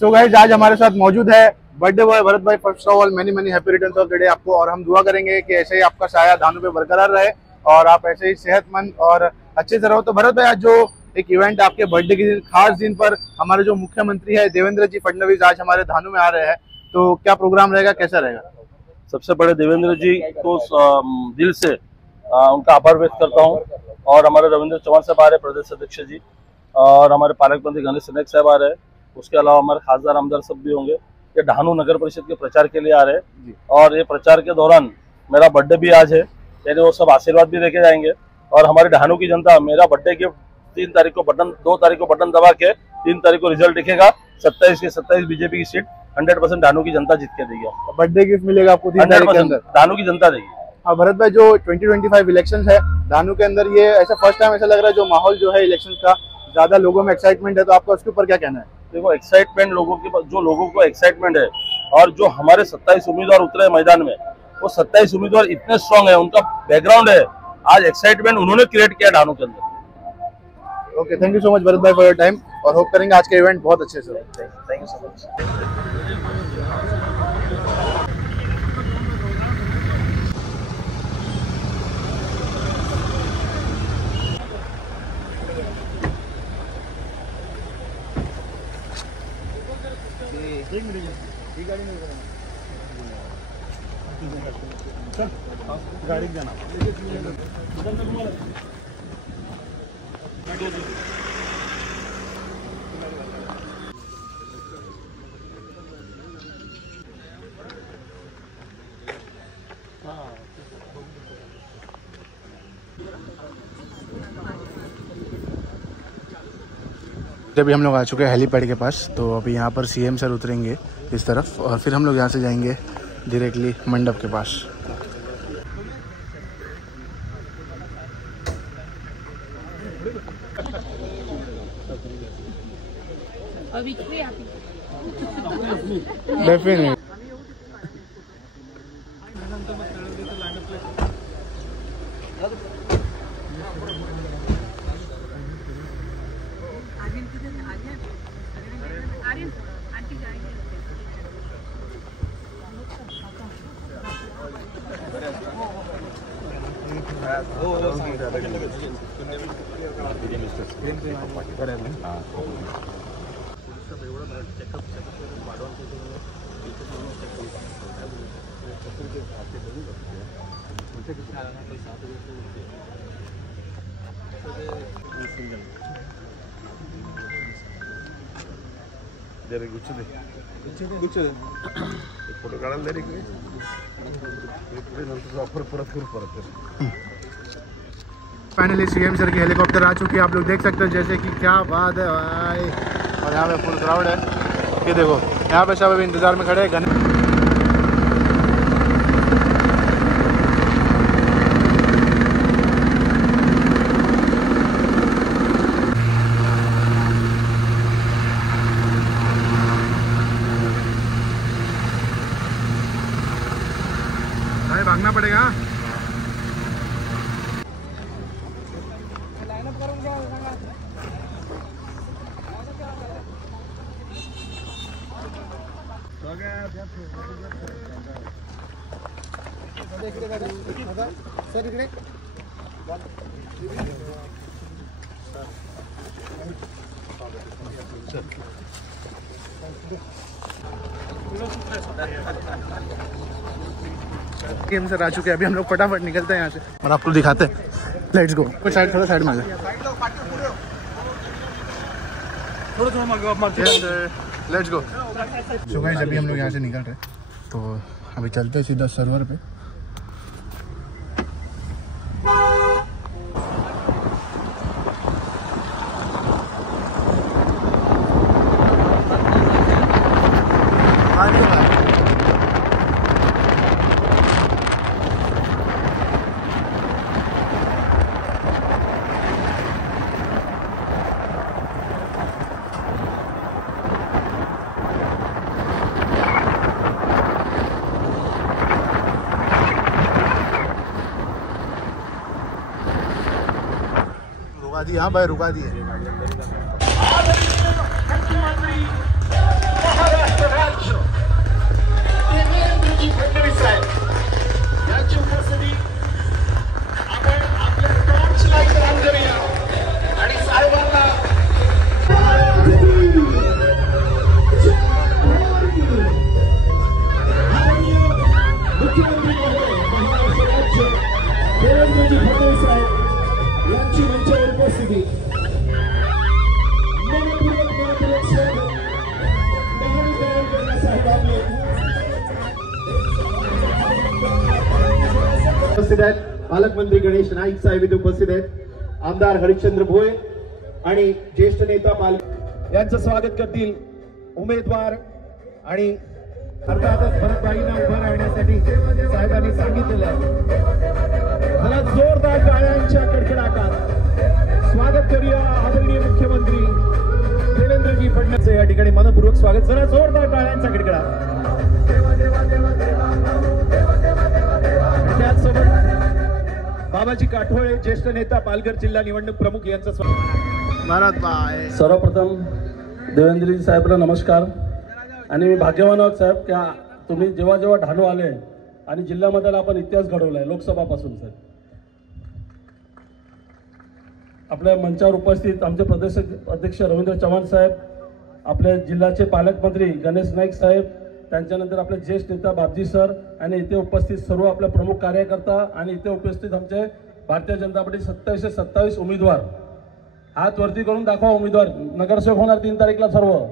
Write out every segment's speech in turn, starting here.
So guys, आज हमारे साथ मौजूद है बर्थडे बॉय भरत भाई। First of all many happy returns of the day आपको, और हम दुआ करेंगे कि ऐसे ही आपका साया धानु पे बरकरार रहे और आप ऐसे ही सेहतमंद और अच्छे से रहो। तो भरत भाई, आज जो एक इवेंट आपके बर्थडे के दिन, खास दिन पर हमारे जो मुख्यमंत्री है देवेंद्र जी फडणवीस आज हमारे धानु में आ रहे हैं, तो क्या प्रोग्राम रहेगा, कैसा रहेगा? सबसे बड़े देवेंद्र जी को दिल से उनका आभार व्यक्त करता हूं, और हमारे रविंद्र चौहान साहब आ रहे, प्रदेश अध्यक्ष जी, और हमारे पालक मंत्री गणेश नायक साहब आ रहे हैं। उसके अलावा हमारे खासदार आमदार सब भी होंगे। ये धानु नगर परिषद के प्रचार के लिए आ रहे हैं, और ये प्रचार के दौरान मेरा बर्थडे भी आज है, यानी वो सब आशीर्वाद भी लेके जाएंगे। और हमारी धानु की जनता, मेरा बर्थडे गिफ्ट 2 तारीख को बटन दबा के 3 तारीख को रिजल्ट दिखेगा, 27 के 27 बीजेपी की सीट 100% धानु की जनता जीत के देगी। बर्थडे गिफ्ट मिलेगा आपको 3 तारीख के अंदर, धानु की जनता देगी। हाँ भरत भाई, जो 2025 इलेक्शन है धानु के अंदर, ये ऐसा फर्स्ट टाइम ऐसा लग रहा है जो माहौल जो है इलेक्शन का, ज्यादा लोगों में एक्साइटमेंट है, तो आपका उसके ऊपर क्या कहना है? देखो, एक्साइटमेंट लोगों को एक्साइटमेंट है, और जो हमारे 27 उम्मीदवार उतरे मैदान में, वो 27 उम्मीदवार इतने स्ट्रांग है, उनका बैकग्राउंड है, आज एक्साइटमेंट उन्होंने क्रिएट किया धानु के अंदर। Okay, thank you so much Bharat bhai for your time, और होप करेंगे आज का इवेंट बहुत अच्छे से हो। Thank you so much. गाड़ी जाना जब हम लोग आ चुके हैं हेलीपैड के पास, तो अभी यहाँ पर सीएम सर उतरेंगे इस तरफ, और फिर हम लोग यहाँ से जाएंगे डायरेक्टली मंडप के पास। डेफिनेटली फोटो काढायला फाइनली सीएम सर की हेलीकॉप्टर आ चुकी है, आप लोग देख सकते हो जैसे कि क्या बात है भाई। और यहाँ पे फुल क्राउड है, ये देखो यहाँ पे सब अभी इंतजार में खड़े हैं। भागना पड़ेगा। सर इकडे गेम सर आ चुके हैं, अभी हम लोग फटाफट निकलते हैं यहाँ से और आपको दिखाते हैं। Let's go. थोड़ा साइड में आ जाए, लेट्स गो। सो गाइस, अभी हम लोग यहाँ से निकल रहे हैं, तो अभी चलते हैं सीधा सर्वर पे। रुका दी, हाँ भाई रुका दिए। उपस्थित आहेत, पालकमंत्री गणेश नाईक साहेब इथे उपस्थित आहेत, आमदार हरिश्चंद्र भोये आणि ज्येष्ठ नेता पालक यांचं स्वागत करतील उमेदवार. आणि अर्थातच भरतभाईंना उभं राहण्यासाठी साहेबांनी सांगितलेलं आहे. मला जोरदार टाळ्यांच्या कडकडाटात स्वागत करूया आदरणीय मुख्यमंत्री देवेंद्रजी फडणवीस या ठिकाणी मनपूर्वक स्वागत. जरा जोरदार टाळ्यांचा कडकडाट. त्याचसोबत बाबाजी काठोळे ज्येष्ठ नेता पालघर जिल्हा निवडणूक प्रमुख यांचं स्वागत. सर्वप्रथम देवेंद्रजी साहेबला नमस्कार. आणि मी भाग्यवान आहोत साहेब की तुम्ही जेव्हा जेव्हा ढाणू आले आणि जिल्ह्यामध्ये आपण इतिहास घडवलाय लोकसभापासून. साहेब आपल्या मंचावर उपस्थित आमचे प्रदेश अध्यक्ष रवींद्र चव्हाण साहेब, आपल्या जिल्ह्याचे पालकमंत्री गणेश नाईक साहेब, त्यांच्यानंतर आपले ज्येष्ठ नेता बापजी सर आणि इथे उपस्थित सर्व आपले प्रमुख कार्यकर्ता आणि इथे उपस्थित आमचे भारतीय जनता पार्टी 27 उमेदवार. हात वरती करून दाखवा उमेदवार. नगरसेवक होणार 3 तारीखला सर्व.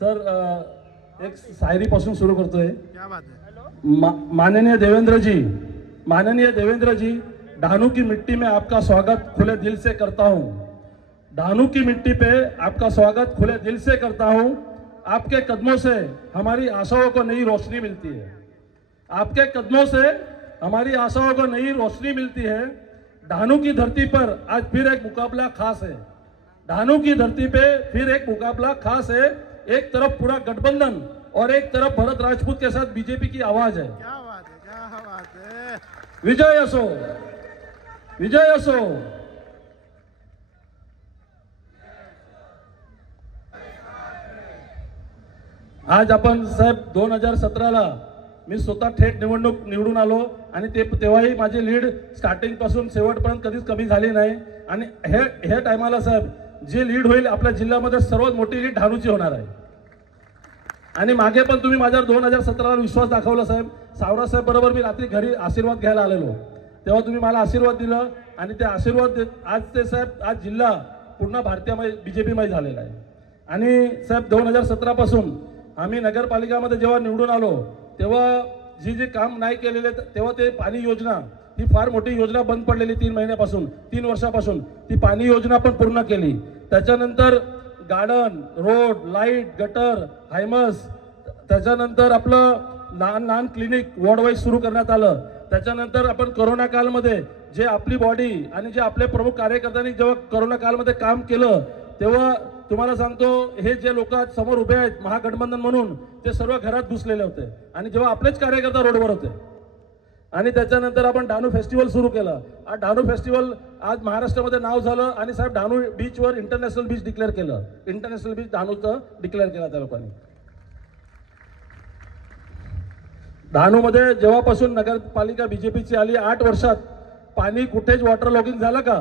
सर एक शायरी पासून सुरू करतोय. माननीय देवेंद्र जी, ढानू की मिट्टी में आपका स्वागत खुले दिल से करता हूँ. ढानू की मिट्टी पे आपका स्वागत खुले दिल से करता हूँ. आपके कदमों से हमारी आशाओं को नई रोशनी मिलती है. आपके कदमों से हमारी आशाओं को नई रोशनी मिलती है. ढानू की धरती पर आज फिर एक मुकाबला खास है. ढानू की धरती पे फिर एक मुकाबला खास है. एक तरफ पूरा गठबंधन और एक तरफ भरत राजपूत के साथ बीजेपी की आवाज है. क्या बात है. विजय असो, विजय असो. आज आपण साहेब 2017ला मी स्वतः थेट निवडून आलो आणि तेव्हाही माझी लीड स्टार्टिंग पासून शेवटपर्यंत कधीच कमी झाली नाही. आणि हे टायमाला साहेब जी लीड होईल आपल्या जिल्ह्यामध्ये सर्वात मोठी लीड ढाणूची होणार आहे. आणि मागे पण तुम्ही माझ्यावर 2017ला विश्वास दाखवला साहेब. सावरा साहेब बरोबर मी रात्री घरी आशीर्वाद घ्यायला आलेलो, तेव्हा तुम्ही मला आशीर्वाद दिला आणि ते आशीर्वाद आज ते साहेब आज जिल्हा पूर्ण भारतीयमय बीजेपीमय झालेला आहे. आणि साहेब 2017 पासून आम्ही नगरपालिकामध्ये जेव्हा निवडून आलो तेव्हा जी काम नाही केलेले तेव्हा ते पाणी योजना ही फार मोठी योजना बंद पडलेली 3 वर्षापासून ती पाणी योजना पण पूर्ण केली. त्याच्यानंतर गार्डन, रोड, लाईट, गटर, हायमस, त्याच्यानंतर आपलं लहान क्लिनिक वॉर्ड वाईज सुरू करण्यात आलं. त्याच्यानंतर आपण कोरोना कालमध्ये जे आपली बॉडी आणि जे आपले प्रमुख कार्यकर्त्यांनी जेव्हा कोरोना कालमध्ये काम केलं तेव्हा तुम्हाला सांगतो हे जे लोक समोर उभे आहेत महागठबंधन म्हणून ते सर्व घरात घुसलेले होते आणि जेव्हा आपलेच कार्यकर्ता रोडवर होते. आणि त्याच्यानंतर आपण ढाणू फेस्टिवल सुरू केलं. आज ढाणू फेस्टिवल आज महाराष्ट्रामध्ये नाव झालं आणि साहेब ढाणू बीचवर इंटरनॅशनल बीच डिक्लेअर केलं. इंटरनॅशनल बीच ढाणूचं डिक्लेअर केलं त्या लोकांनी. ढाणूमध्ये जेव्हापासून नगरपालिका बीजेपीची आली 8 वर्षात पाणी कुठेच वॉटर लॉगिंग झालं का?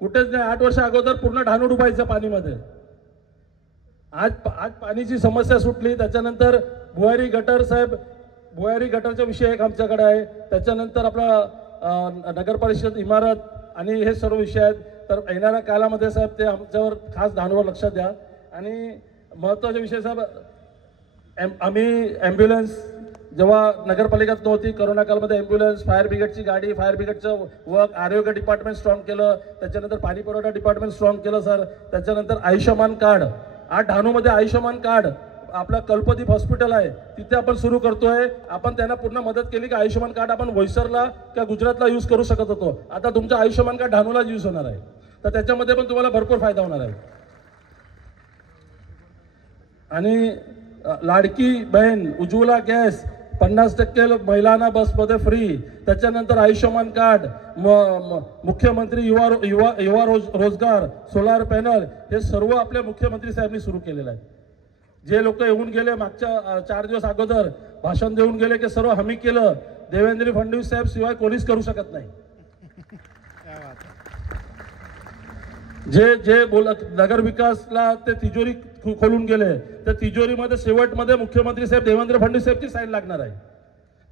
कुठेच नाही. 8 वर्ष अगोदर पूर्ण ढाणू डुबायचं पाणीमध्ये. आज पाणीची समस्या सुटली. त्याच्यानंतर भुयारी गटर साहेब, भुयारी गटरचा विषय एक आमच्याकडे आहे. त्याच्यानंतर आपला नगर परिषद इमारत आणि हे सर्व विषय आहेत. तर येणाऱ्या काळामध्ये साहेब ते आमच्यावर खास ढाणूवर लक्ष द्या. आणि महत्त्वाचे विषय साहेब आम्ही ॲम्ब्युलन्स जेव्हा नगरपालिकात नव्हती कोरोना काळामध्ये ॲम्ब्युलन्स, फायर ब्रिगेडची गाडी, फायर ब्रिगेडचं वर्क, आरोग्य डिपार्टमेंट स्ट्रॉंग केलं. त्याच्यानंतर पाणी पुरवठा डिपार्टमेंट स्ट्रॉंग केलं सर. त्याच्यानंतर आयुष्यमान कार्ड, आज ढाणूमध्ये आयुष्यमान कार्ड आपला कल्पदीप हॉस्पिटल आहे तिथे आपण सुरू करतोय. आपण त्यांना पूर्ण मदत केली की आयुष्यमान कार्ड आपण बोईसरला किंवा गुजरातला यूज करू शकत होतो. आता तुमचं आयुष्यमान कार्ड ढाणूला यूज होणार आहे. तर त्याच्यामध्ये पण तुम्हाला भरपूर फायदा होणार आहे. आणि लाडकी बहीण, उज्ज्वला गॅस, 50% महिलांना बसमध्ये फ्री. त्याच्यानंतर आयुष्यमान कार्ड, मुख्यमंत्री युवा रोजगार, सोलार पॅनल, हे सर्व आपल्या मुख्यमंत्री साहेबांनी सुरू केलेलं आहे. जे लोक येऊन गेले मागच्या 4 दिवस अगोदर भाषण देऊन गेले की सर्व हमी केलं. देवेंद्र फडणवीस साहेब शिवाय कोणीच करू शकत नाही. जे नगर विकासला ते तिजोरी खोलून गेले त्या तिजोरीमध्ये शेवटमध्ये मुख्यमंत्री साहेब देवेंद्र फडणवीस साहेबची साईन लागणार आहे.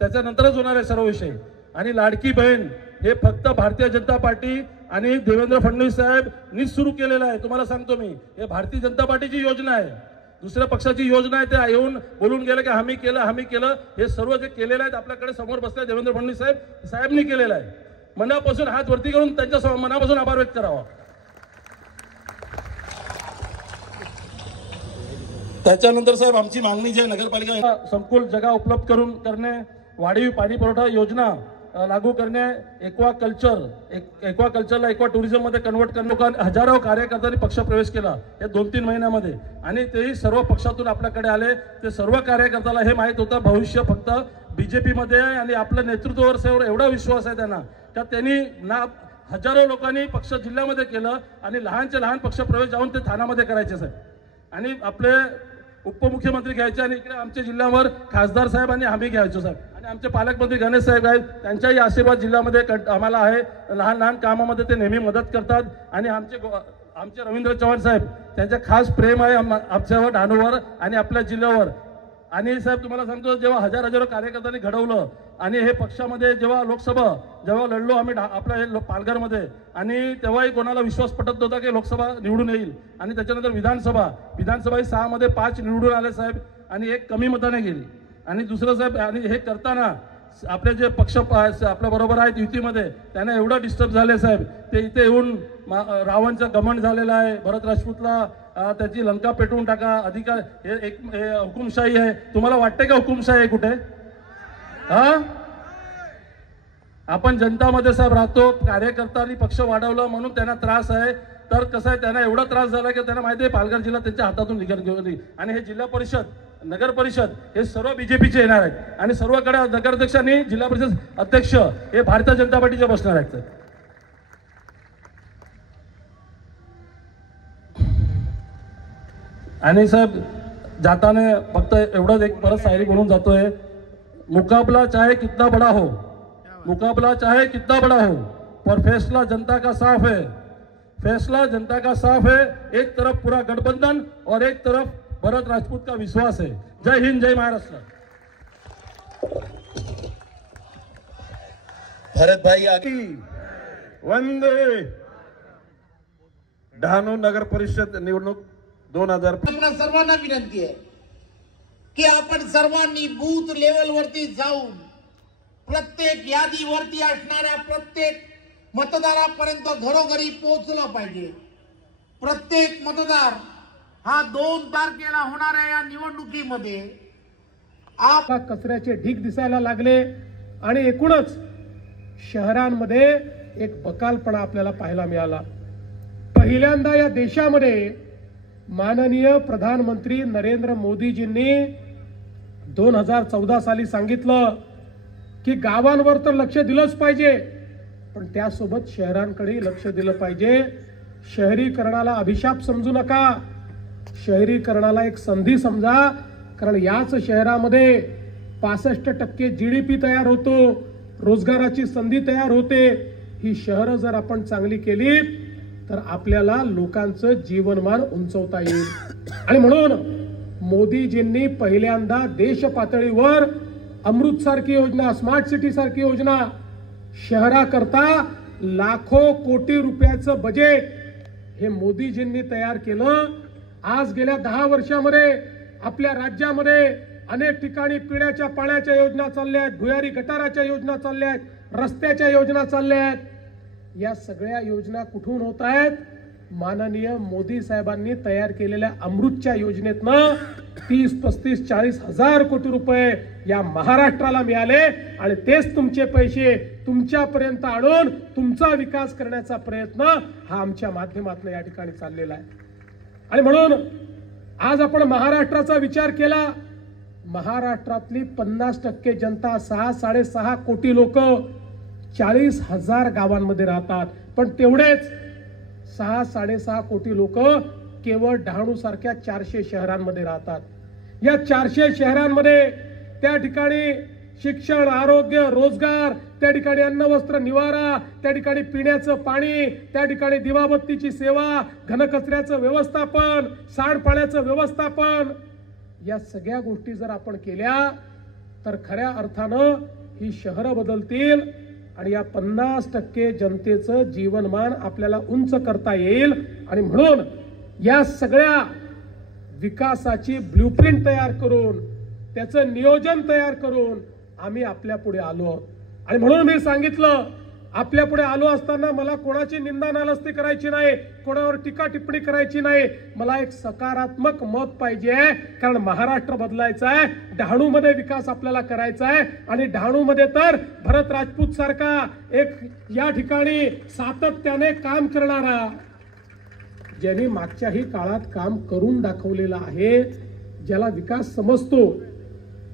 त्याच्यानंतरच होणार आहे सर्व विषय. आणि लाडकी बहीण हे फक्त भारतीय जनता पार्टी आणि देवेंद्र फडणवीस साहेब नी सुरू केलेलं आहे. तुम्हाला सांगतो मी, हे भारतीय जनता पार्टीची योजना आहे. दुसऱ्या पक्षाची योजना आहे ते येऊन बोलून गेले की आम्ही केलं. हे सर्व जे केलेलं आहे आपल्याकडे समोर बसले देवेंद्र फडणवीस साहेबांनी केलेलं आहे. मनापासून हात वरती करून त्यांच्या मनापासून आभार व्यक्त करावा. त्याच्यानंतर साहेब आमची मागणी जी आहे नगरपालिका संकुल जागा उपलब्ध करणे, वाढीव पाणी पुरवठा योजना लागू करणे, एक्वा कल्चरला एक्वा टुरिझम मध्ये कन्वर्ट करणे. हजारो कार्यकर्त्यांनी पक्ष प्रवेश केला या 2-3 महिन्यामध्ये आणि तेही सर्व पक्षातून आपल्याकडे आले. ते सर्व कार्यकर्त्याला हे माहित होतं भविष्य फक्त बीजेपी मध्ये आहे आणि आपल्या नेतृत्वावर एवढा विश्वास आहे त्यांना का त्यांनी ना हजारो लोकांनी पक्ष जिल्ह्यामध्ये केलं आणि लहानचे लहान पक्ष प्रवेश जाऊन ते ठाण्यामध्ये करायचे साहेब. आणि आपले उपमुख्यमंत्री घ्यायचे आणि इकडे आमच्या जिल्ह्यावर खासदार साहेब आणि आम्ही घ्यायचो साहेब. आणि आमचे पालकमंत्री गणेश साहेब आहेत, त्यांचाही आशीर्वाद जिल्ह्यामध्ये आम्हाला आहे. लहान लहान कामामध्ये ते नेहमी मदत करतात. आणि आमचे रवींद्र चव्हाण साहेब त्यांचं खास प्रेम आहे आमच्यावर, डहाणूवर आणि आपल्या जिल्ह्यावर. आणि साहेब तुम्हाला सांगतो जेव्हा हजारो कार्यकर्त्यांनी घडवलं आणि हे पक्षामध्ये जेव्हा लोकसभा लढलो आम्ही आपल्या पालघरमध्ये आणि तेव्हाही कोणाला विश्वास पटत नव्हता की लोकसभा निवडून येईल. आणि त्याच्यानंतर विधानसभा 6 मध्ये 5 निवडून आले साहेब आणि 1 कमी मताने गेली. आणि दुसरं साहेब आणि हे करताना आपले जे पक्ष आपल्या बरोबर आहेत युतीमध्ये त्यांना एवढं डिस्टर्ब झाले साहेब. ते इथे येऊन रावणचा घमंड झालेला आहे. भरत राजपूतला त्याची लंका पेटवून टाका, अधिकार हे हुकुमशाही आहे. तुम्हाला वाटते का हुकुमशाही आहे कुठे? आपण जनतामध्ये साहेब राहतो. कार्यकर्त्यांनी पक्ष वाढवलं म्हणून त्यांना त्रास आहे. तर कसं आहे त्यांना एवढा त्रास झाला की त्यांना माहिती आहे पालघर जिल्हा त्यांच्या हातातून निघून आणि हे जिल्हा परिषद नगर परिषद हे सर्व बीजेपीचे येणार आहेत आणि सर्वकडे नगराध्यक्ष आणि जिल्हा परिषद अध्यक्ष हे भारतीय जनता पार्टीचे बसणार आहेत. आणि साहेब जाताना फक्त एवढंच एक परत शायरी बोलून जातोय, मुकाबला चाहे कितना बड़ा हो, पर फैसला जनता का साफ है. एक तरफ पूरा गठबंधन और एक तरफ भरत राजपूत का विश्वास है. जय हिंद, जय महाराष्ट्र. भरत भाई आगे वंदे. डहाणू नगर परिषद निवडणूक 2000. आपल्या सर्वांना विनंती आहे की आपण सर्वांनी बूथ लेवल वरती जाऊन प्रत्येक यादीवरती असणाऱ्या प्रत्येक मतदारापर्यंत घरोघरी पोहोचलं पाहिजे. प्रत्येक मतदार हा 2 तारखेला होणाऱ्या या निवडणुकीमध्ये कचऱ्याचे ढीग दिसायला लागले आणि एकूणच शहरांमध्ये एक बकालपणा आपल्याला पाहायला मिळाला. पहिल्यांदा या देशामध्ये माननीय प्रधानमंत्री नरेंद्र मोदीजींनी 2014 साली सांगितलं की गावांवर तर लक्ष दिलंच पाहिजे पण त्यासोबत शहरांकडे लक्ष दिलं पाहिजे. शहरीकरणाला अभिशाप समजू नका, शहरीकरणाला एक संधी समजा. कारण याच शहरामध्ये 65% GDP तयार होतो, रोजगाराची संधी तयार होते. ही शहरं जर आपण चांगली केली तर आपल्याला लोकांचं जीवनमान उंचवता येईल. आणि म्हणून मोदीजींनी पहिल्यांदा देश पातळीवर अमृत सारखी योजना, स्मार्ट सिटी सारखी योजना, शहराकरता लाखो कोटी रुपयाचं बजेट हे मोदीजींनी तयार केलं. आज गेल्या 10 वर्षामध्ये आपल्या राज्यामध्ये अनेक ठिकाणी पिण्याच्या पाण्याच्या योजना चालल्या आहेत, भुयारी गटाराच्या योजना चालल्या आहेत, रस्त्याच्या योजना चालल्या आहेत. या सगळ्या योजना कुठून होत आहेत? माननीय मोदी साहेबांनी तयार केलेल्या अमृतच्या योजनेतनं 30-35-40 हजार कोटी रुपये या महाराष्ट्राला मिळाले आणि तेच तुमचे पैसे तुमच्यापर्यंत आणून तुमचा विकास करण्याचा प्रयत्न हा आमच्या माध्यमातून या ठिकाणी चाललेला आहे. आणि म्हणून आज आपण महाराष्ट्राचा विचार केला. महाराष्ट्रातली 50% जनता 6-6.5 कोटी लोक 40,000 गावांमध्ये राहतात. पण तेवढेच 6-6.5 कोटी लोक केवळ डहाणू सारख्या 400 शहरांमध्ये राहतात. या 400 शहरांमध्ये त्या ठिकाणी शिक्षण, आरोग्य, रोजगार, त्या ठिकाणी अन्न, वस्त्र, निवारा, त्या ठिकाणी पिण्याचं पाणी, त्या ठिकाणी दिवाबत्तीची सेवा, घनकचऱ्याचं व्यवस्थापन, सांडपाण्याचं व्यवस्थापन, या सगळ्या गोष्टी जर आपण केल्या तर खऱ्या अर्थानं ही शहरं बदलतील आणि या 50% जनतेचं जीवनमान आपल्याला उंच करता येईल. आणि म्हणून या सगळ्या विकासाची ब्ल्यूप्रिंट तयार करून त्याचं नियोजन तयार करून आम्ही आपल्या पुढे आलो आहोत. आणि म्हणून मी सांगितलं, आपल्या पुढे आलो असताना मला कोणाची निंदा नालस्ती करायची नाही, कोणावर टीका टिप्पणी करायची नाही. मला एक सकारात्मक मत पाहिजे, कारण महाराष्ट्र बदलायचा आहे, डहाणूमध्ये विकास आपल्याला करायचा आहे. आणि डहाणूमध्ये तर भरत राजपूत सारखा एक या ठिकाणी सातत्याने काम करणारा, ज्यांनी मागच्याही काळात काम करून दाखवलेलं आहे, ज्याला विकास समजतो,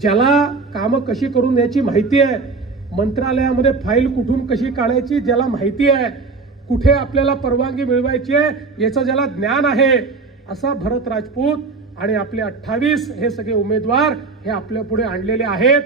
ज्याला कामं कशी करून याची माहिती आहे, मंत्रालयामध्ये फाईल कुठून कशी काढायची ज्याला माहिती आहे, कुठे आपल्याला परवानगी मिळवायची आहे याचं ज्याला ज्ञान आहे, असा भरत राजपूत आणि आपले 28 हे सगळे उमेदवार हे आपल्या पुढे आणलेले आहेत.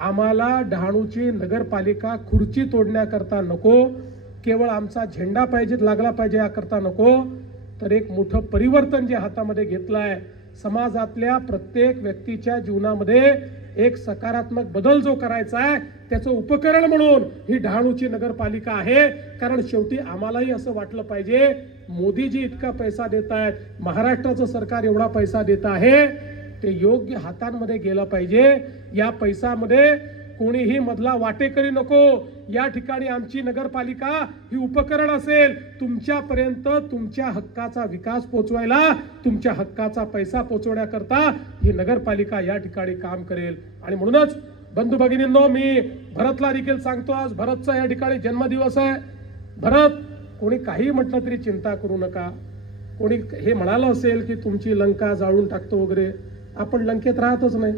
आम्हाला डहाणूची नगरपालिका खुर्ची तोडण्याकरता नको, केवळ आमचा झेंडा पाहिजे लागला पाहिजे याकरता नको, तर एक मोठं परिवर्तन जे हातामध्ये घेतलं आहे, समाजातल्या प्रत्येक व्यक्तीच्या जीवनामध्ये एक सकारात्मक बदल जो करायचा आहे त्याचं उपकरण म्हणून ही डहाणूची नगरपालिका आहे. कारण शेवटी आम्हालाही असं वाटलं पाहिजे, मोदीजी इतका पैसा देत आहेत, महाराष्ट्राचं सरकार एवढा पैसा देत आहे, ते योग्य हातांमध्ये गेलं पाहिजे. या पैशामध्ये कोणीही मधला वाटेकरी नको. या ठिकाणी आमची नगरपालिका ही उपकरण असेल तुमच्यापर्यंत तुमच्या हक्काचा विकास पोहोचवायला, तुमच्या हक्काचा पैसा पोहोचवण्याकरता ही नगरपालिका या ठिकाणी काम करेल. आणि म्हणूनच बंधू भगिनींनो, मी भरतला देखील सांगतो, आज भरतचा या ठिकाणी जन्मदिवस आहे. भरत, कोणी काही म्हटलं तरी चिंता करू नका. कोणी हे म्हणालं असेल की तुमची लंका जाळून टाकतो वगैरे, आपण लंकेत राहतच नाही,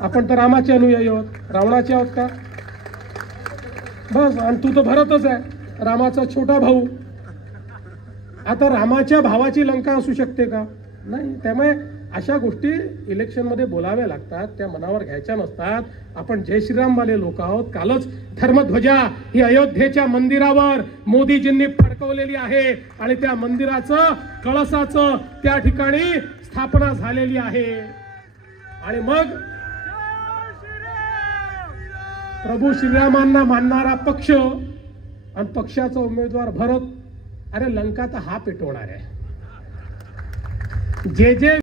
आपण तर रामाचे अनुयायी आहोत, रावणाचे आहोत का? बस. आणि तू तर भरतच आहे, रामाचा छोटा भाऊ. आता रामाच्या भावाची लंका असू शकते का? नाही. त्यामुळे अशा गोष्टी इलेक्शनमध्ये बोलाव्या लागतात, त्या मनावर घ्यायच्या नसतात. आपण जय श्रीरामवाले लोक आहोत. कालच धर्मध्वजा ही अयोध्येच्या मंदिरावर मोदीजींनी फडकवलेली आहे आणि त्या मंदिराचं कळसाचं त्या ठिकाणी स्थापना झालेली आहे. आणि मग प्रभू श्रीरामांना मानणारा पक्ष आणि पक्षाचा उमेदवार भरत, अरे लंका तर हा पेटवणार आहे. जे जे